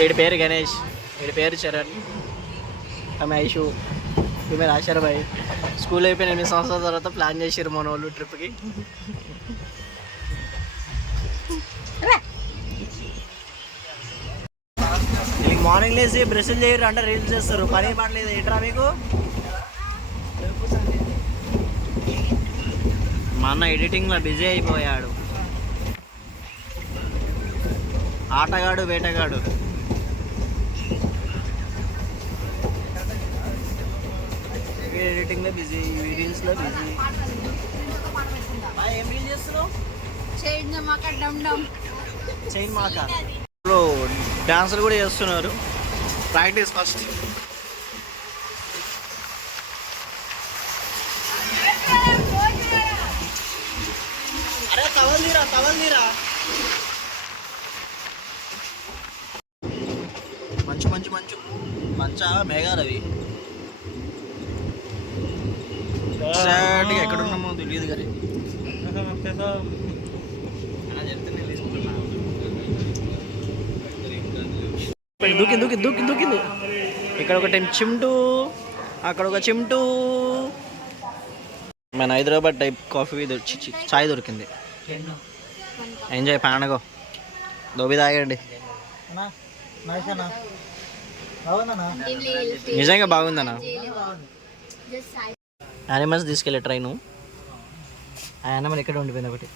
వీడి పేరు గణేష్, వీడి పేరు చరణ్, ఆమె ఐషు, ఈమె రాశారు బాయ్. స్కూల్ అయిపోయిన 8 సంవత్సరాల తర్వాత ప్లాన్ చేసారు మన వాళ్ళు ట్రిప్కి. మార్నింగ్ లేసి బ్రష్లు చేయరు అంటే రీల్స్ చేస్తారు, పని పడలేదు ఏంట్రా మీకు? మా అన్న ఎడిటింగ్లో బిజీ అయిపోయాడు. ఆటగాడు వేటగాడు. ఎడిటింగ్లో బిజీ, రీల్స్లో బిజీ. ఏం రీల్ చేస్తున్నావు? చైన్ మాక డాన్సులు కూడా చేస్తున్నారు. Practice first. అరే టవల్ తీరా. మంచా మేఘాలు అవి. ఎగ్జాక్ట్గా ఎక్కడ ఉన్నామో తెలియదు కానీ దూకింది. ఇక్కడ ఒక చిమ్టు, అక్కడ ఒక చిమ్టు. మన హైదరాబాద్ టైప్ కాఫీ చాయ్ దొరికింది. ఎంజాయ్ పానగో దోబి తాగండి. నిజంగా బాగుందన్నా. యానిమల్స్ తీసుకెళ్ళే ట్రైను. ఆ యానిమల్ ఇక్కడ ఉండిపోయింది ఒకటి,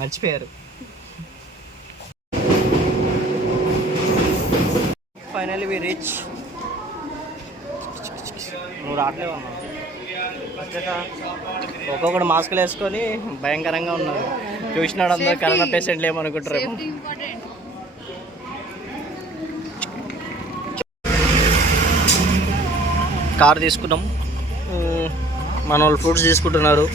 మర్చిపోయారు. Finally we reach. నువ్వు రావట్లేవమ్మా. ఒక్కొక్కడు మాస్కులు వేసుకొని భయంకరంగా ఉన్నారు. చూసినాడు అందరూ కరోనా పేషెంట్లు ఏమనుకుంటారు. కార్ తీసుకున్నాం. మన వాళ్ళు ఫ్రూట్స్ తీసుకుంటున్నారు.